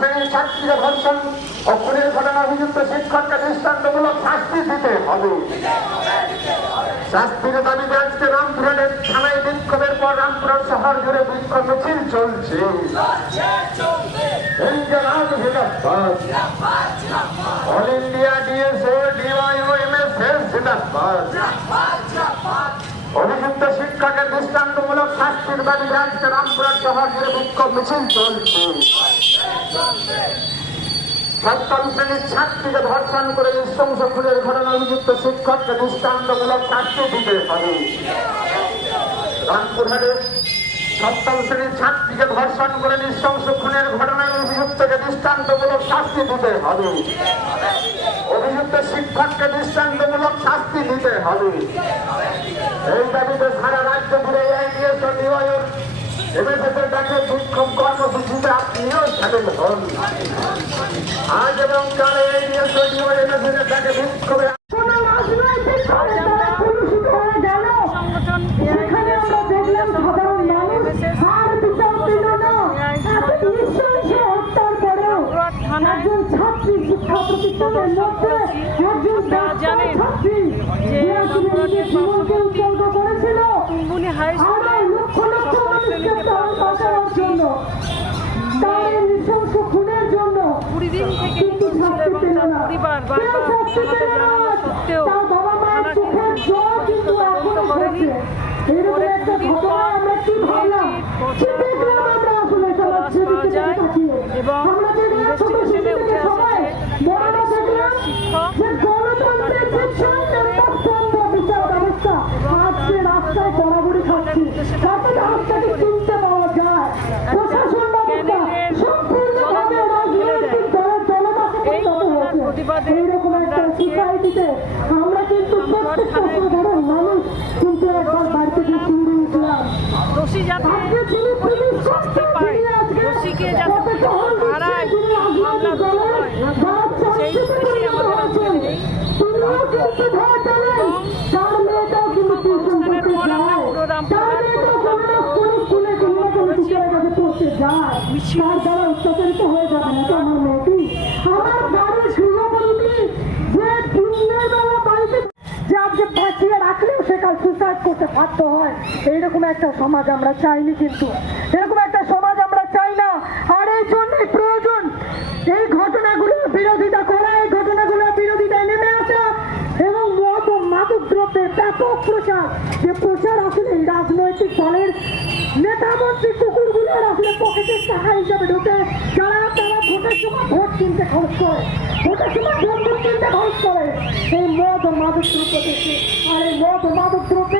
শ্রেণির ছাত্রীরা ধর্ষণ ও খুনের ঘটনা অভিযুক্ত শিক্ষককে দৃষ্টান্তমূলক শাস্তি দিতে হবে। শাস্তির দাবিতে আজকে রামপুরহাটের থানায় বিক্ষোভের পর রামপুরহাট শহর জুড়ে বিক্ষোভ মিছিল চলছে। All India DSO, DYO, MSS জিন্দাবাদ। অভিযুক্ত শিক্ষকের দৃষ্টান্তমূলক শাস্তির দাবিতে আজকে রামপুরহাট শহর জুড়ে বিক্ষোভ মিছিল চলছে। সপ্তম শ্রেণির ছাত্রীকে ধর্ষণ করে নৃশংস খুনের ঘটনা অভিযুক্ত শিক্ষককে দৃষ্টান্তমূলক শাস্তি দিতে হবে। রামপুরহাটের সপ্তম শ্রেণির ছাত্রীকে ধর্ষণ করে নৃশংস খুনের ঘটনায় অভিযুক্তকে দৃষ্টান্তমূলক শাস্তি দিতে হবে। অভিযুক্ত শিক্ষককে দৃষ্টান্তমূলক শাস্তি দিতে হবে। এই দাবিতে সারা রাজ্য জুড়ে এমএসএফের ডাকে বিক্ষোভ কর্মসূচিতে আপনিও সামিল হন আজ এবং কালে আইডিএস ও ডিওয়াই এমএসএফের বিক্ষোভে কোনো রাজনৈতিক দলের দ্বারা কলুষিত হয়ে গেল। সেখানে আমরা দেখলাম সাধারণ মানুষ আর বিচার পেল না। এত নৃশংস হত্যার পরেও একজন ছাত্রী শিক্ষা প্রতিষ্ঠানের মধ্যে একজন ছাত্রী যে জীবনকে উৎসর্গ করেছিল কিন্তু এবং তার পরিবার বারবার জানানো সত্ত্বেও তার থানা কিন্তু করেনি। পরে দুদিন পর পাওয়া যায় এবং ইনভেস্টিগেশনে উঠে আসে যে দেখলাম শিক্ষক যে গণতন্ত্রের যে হয়েছে প্রতিবাদে এইরকম একটা সোসাইটিতে আমরা কিন্তু প্রত্যেকটা সাধারণ মানুষ কিন্তু একবার বাড়িতে গিয়ে চিংড়ি উঠলাম। দোষী যাতে আজকে শাস্তি পায় দোষীকে যাতে হারায় মামলা হয়। সেই চাকরিতে আমাদের আজকের এই পেলেন তার মেয়েটাও কিন্তু টিউশন করতে যায় তার মেয়েটাও কোনো স্কুলে স্কুলে কোনো না কোনো টিচারের কাছে পড়তে যায় তার দ্বারা অত্যাচারিত হয়ে যাবে না তো আমার মেয়েটি আমার বাড়ির গৃহবধূটি যে দিনের বেলা বাড়িতে যে আজকে বাঁচিয়ে রাখলেও সে কাল করতে বাধ্য হয়। এইরকম একটা সমাজ আমরা চাইনি কিন্তু। এরকম একটা সমাজ আমরা চাই না। আর এই জন্যই প্রয়োজন। এই ঘটনাগুলোর বিরোধিতা করা, এই ঘটনাগুলোর বিরোধিতায় নেমে আসা এবং মদ ও মাদক দ্রব্যের ব্যাপক প্রচার। যে প্রচার আসলে রাজনৈতিক দলের নেতা মন্ত্রী কুকুরগুলোর আসলে পকেটের টাকা হিসাবে ঢোকে। যারা তারা ভোটের সময় ভোট কিনতে খরচ করে। ভোটের সময় বন্ধু কিনতে খরচ করে। এই মদ ও মাদক দ্রব্য থেকে আর এই মদ ও মাদক দ্রব্যে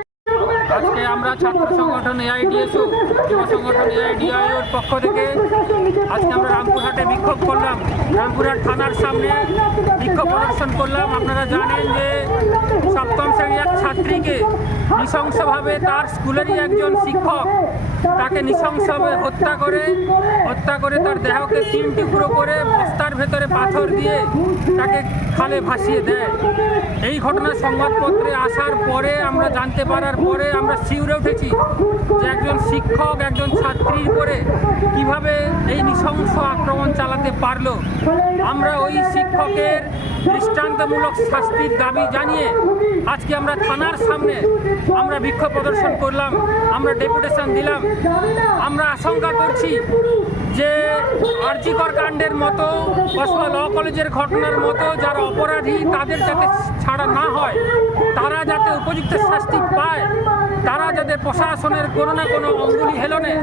আজকে আমরা ছাত্র সংগঠন এআইডিএসও যুব সংগঠন এআইডিআইওর পক্ষ থেকে আজকে আমরা রামপুরহাটে বিক্ষোভ করলাম। রামপুরহাট থানার সামনে বিক্ষোভ প্রদর্শন করলাম। আপনারা জানেন যে সপ্তম শ্রেণির এক ছাত্রীকে নৃশংসভাবে তার স্কুলেরই একজন শিক্ষক তাকে নৃশংসভাবে হত্যা করে হত্যা করে তার দেহকে তিন টুকরো করে বস্তার ভেতরে পাথর দিয়ে তাকে খালে ভাসিয়ে দেয়। এই ঘটনা সংবাদপত্রে আসার পরে, আমরা জানতে পারার পরে, আমরা শিউরে উঠেছি যে একজন শিক্ষক, একজন ছাত্রীর উপরে কীভাবে এই নৃশংস আক্রমণ চালাতে পারল। আমরা ওই শিক্ষকের দৃষ্টান্তমূলক শাস্তির দাবি জানিয়ে আজকে আমরা থানার সামনে আমরা বিক্ষোভ প্রদর্শন করলাম, আমরা ডেপুটেশন দিলাম। আমরা আশঙ্কা করছি যে আর্জিকর কাণ্ডের মতো অথবা ল কলেজের ঘটনার মতো যারা অপরাধী তাদের যাতে ছাড়া না হয়, তারা যাতে উপযুক্ত শাস্তি পায়, তারা যাতে প্রশাসনের কোনো না কোনো অঙ্গুলি হেলনে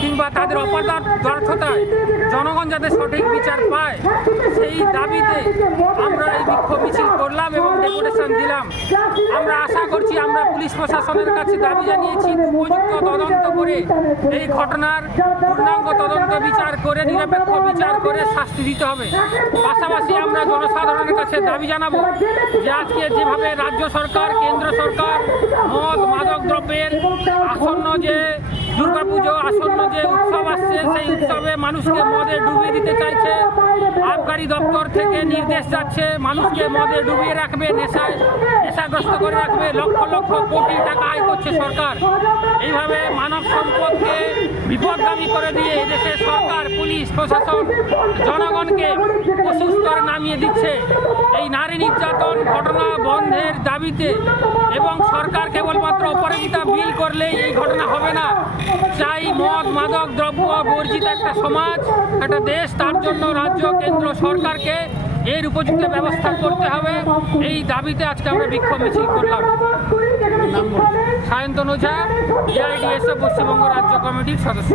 কিংবা তাদের অপরাধ ব্যর্থতায় জনগণ যাতে সঠিক বিচার পায়, সেই দাবিতে আমরা বিক্ষোভ মিছিল করলাম এবং ডেপুটেশন দিলাম। আমরা আশা করছি আমরা পুলিশ প্রশাসনের কাছে দাবি জানিয়েছি, উপযুক্ত তদন্ত করে এই ঘটনার পূর্ণাঙ্গ তদন্ত বিচার করে, নিরপেক্ষ বিচার করে শাস্তি দিতে হবে। পাশাপাশি আমরা জনসাধারণের কাছে দাবি জানাব যে আজকে যেভাবে রাজ্য সরকার, কেন্দ্র সরকার, মদ মাদক দ্রব্যের আসন্ন যে দুর্গাপুজো, আসন্ন যে উৎসব সেই উৎসবে মানুষকে মদে ডুবিয়ে দিতে চাইছে। আবগারি দপ্তর থেকে নির্দেশ যাচ্ছে মানুষকে মদে ডুবিয়ে রাখবে নেশায় নেশাগ্রস্ত করে রাখবে লক্ষ লক্ষ কোটি টাকা আয় করছে সরকার। এইভাবে মানব সম্পদকে বিপদগামী করে দিয়ে এদেশে সরকার পুলিশ প্রশাসন জনগণকে পশু নামিয়ে দিচ্ছে। এই নারী নির্যাতন ঘটনা বন্ধের দাবিতে এবং সরকার কেবলমাত্র অপরাজিতা বিল করলেই এই ঘটনা হবে না। চাই মদ মাদক দ্রব্য বর্জিত একটা সমাজ একটা দেশ তার জন্য রাজ্য কেন্দ্র সরকারকে এর উপযুক্ত ব্যবস্থা করতে হবে। এই দাবিতে আজকে আমরা বিক্ষোভ মিছিল করলাম। সায়ন্তন ওঝা এআইডিএসএ পশ্চিমবঙ্গ রাজ্য কমিটির সদস্য।